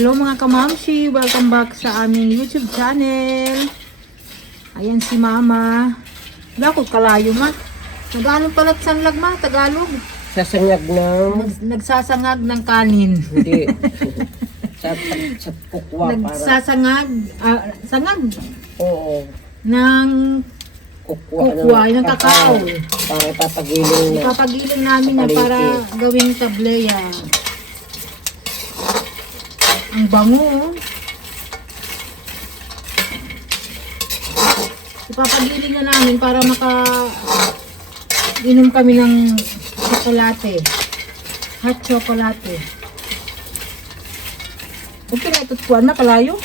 Hello mga kamamshi, welcome back sa aming YouTube channel. Ayan si Mama. Wala ko kalayo ma. Nag-ano pala sanlag ma, Tagalog? Sasangag ng... Nagsasangag ng kanin. Hindi. sa kukwa para... Nagsasangag, sangag Oo. ng kukwa, ng kakao. Para papagiling na. Ipapagiling namin na para gawing tableya. Ang bango. Oh. Ipapagiling na namin para inom kami ng tsokolate. Hot chocolate. Okay na itutuan na kalayo.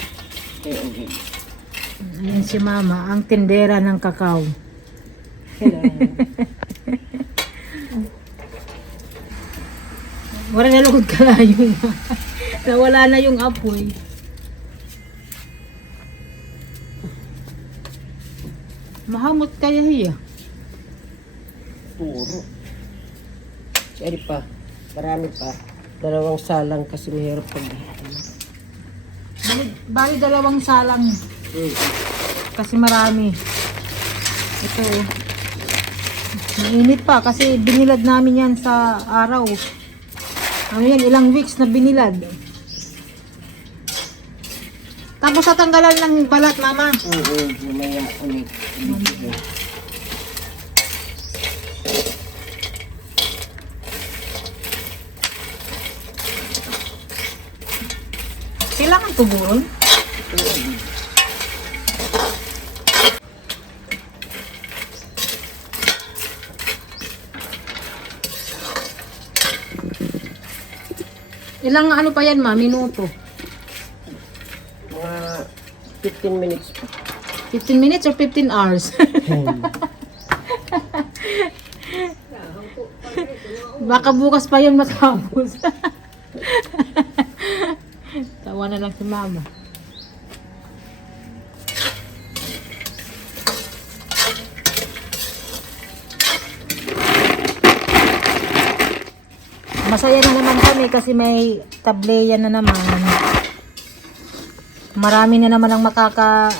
Ayan si Mama, ang tindera ng kakao. Wala na lugod kalayo. Nawala na yung apoy. Mahamot kaya hiya. Puro. Sorry pa. Marami pa. Dalawang salang kasi mahirap pag... Bali dalawang salang. Kasi marami. Ito. Mainit pa kasi binilad namin yan sa araw. Ano yan, ilang weeks na binilad. Tapos tatanggalan ng balat, Mama. Oo, mamaya ulit. Kailangan tuburon. Ilang ano pa yan, Ma? Minuto? Mga 15 minutes pa. 15 minutes or 15 hours? Baka bukas pa yun matapos. Tawa na lang si Mama. Masaya na naman kami kasi may tableya na naman. Marami na naman ang makakain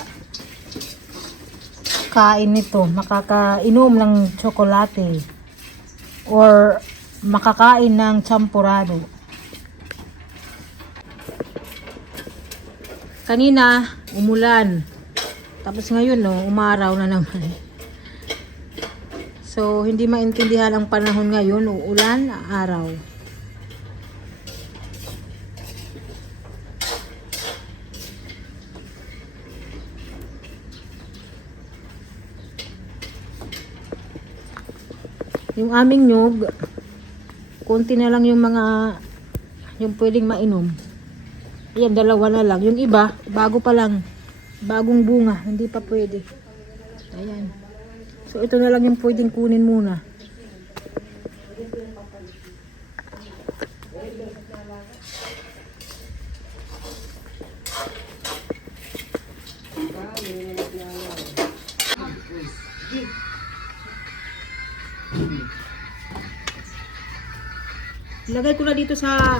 nito, makakainom ng tsokolate or makakain ng champurado. Kanina umulan, tapos ngayon no, umaraw na naman. So hindi maintindihan ang panahon ngayon, uulan, araw. Yung aming nyug, konti na lang yung pwedeng mainom. Ayan, dalawa na lang. Yung iba, bago pa lang. Bagong bunga, hindi pa pwede. Ayan. So, ito na lang yung pwedeng kunin muna. Ilagay ko na dito sa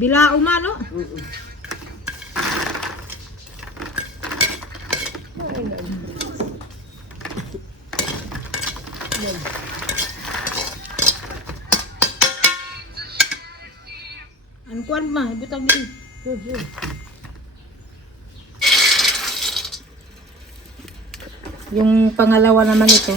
bilao ma, no? Ang kuwan ma, butang din. Yung pangalawa naman ito.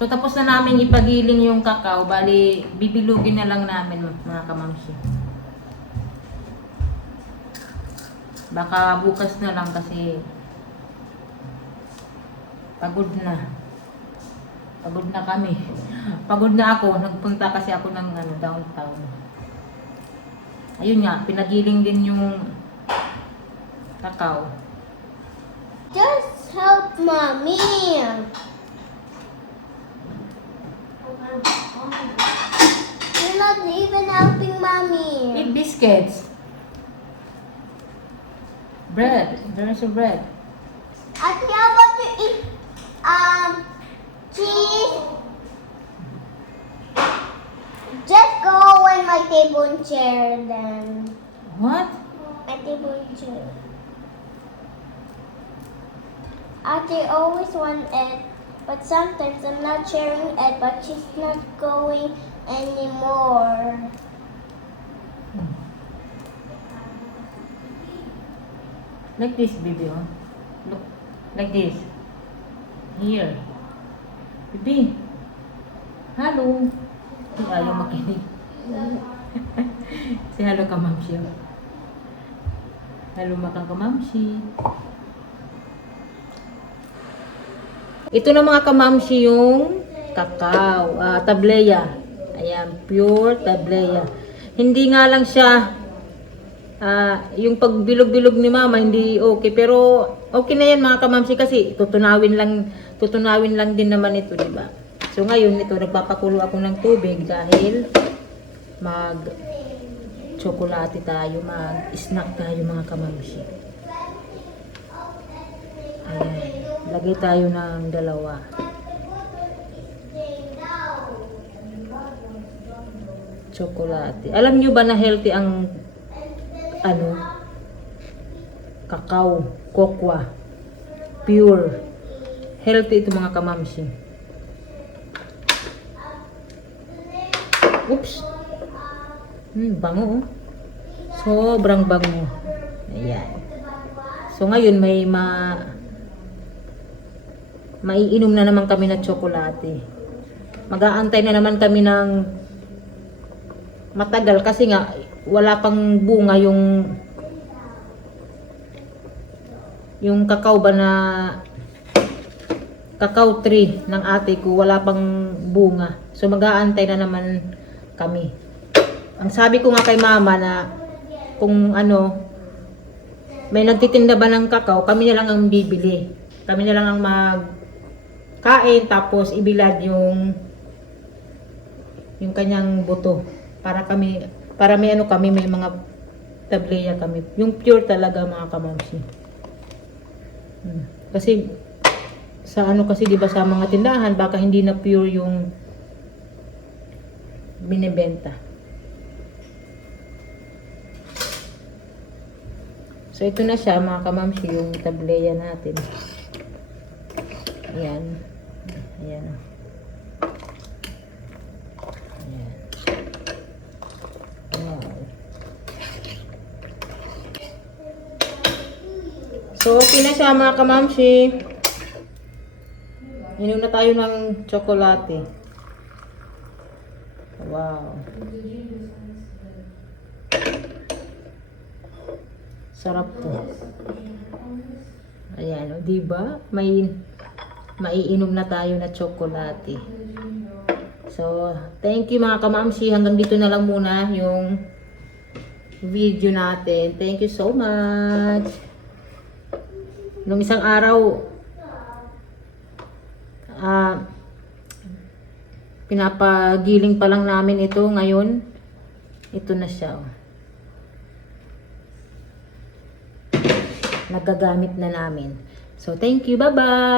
So, tapos na namin ipagiling yung kakao. Bali, bibilugin na lang namin mga kamamsi. Baka bukas na lang kasi pagod na. Pagod na kami. Pagod na ako. Nagpunta kasi ako ng downtown. Ayun nga, pinagiling din yung kakao. Just help mommy. You're not even helping mommy. Eat biscuits. Bread. There is a bread. Ate, how about you eat cheese? Just go in my table and chair then. What? My table and chair. Ate always want it, but sometimes I'm not sharing it, but she's not going anymore. Like this, baby. Oh. Look. Like this. Here. Baby. Hello. Ayaw makinig. Say hello ka, Mamsi. Hello, makang ka, Mamsi. Ito na mga kamamsi yung kakao. Tableya. Ayan, pure tableya. Hindi nga lang siya yung pagbilog-bilog ni mama hindi okay, pero okay na yan mga kamamsi kasi tutunawin lang din naman ito, di ba? So ngayon ito nagpapakulo ako ng tubig dahil mag tsokolate tayo, mag-snack tayo mga kamamsi. Ayan, lagay tayo ng dalawa. Tsokolate. Alam nyo ba na healthy ang kakao, kokwa, pure. Healthy ito mga kamamsi. Oops. Bango oh. Sobrang bango. Ayan. So ngayon may maiinom na naman kami na tsokolate. Mag-aantay na naman kami ng matagal kasi nga wala pang bunga yung kakao ba na kakao tree ng ate ko, wala pang bunga. So mag-aantay na naman kami. Ang sabi ko nga kay mama na kung may nagtitinda ba ng kakao, kami na lang ang bibili. Kami na lang ang magkain tapos ibilad yung kanyang buto para may kami, may mga tableya kami. Yung pure talaga mga kamamsi. Kasi sa kasi 'di ba sa mga tindahan baka hindi na pure yung binebenta. So ito na siya mga kamamsi, yung tableya natin. Ayan. Ayan. Ayan. Wow. So okay na siya mga kamamsi. Inom na tayo ng tsokolate. Wow. Sarap to. Ayan, o diba? Maiinom na tayo na tsokolate. So, thank you mga kamamsi. Hanggang dito na lang muna yung video natin. Thank you so much. Nung isang araw, pinapagiling pa lang namin ito. Ngayon, ito na siya. Nagagamit na namin. So, thank you. Bye-bye!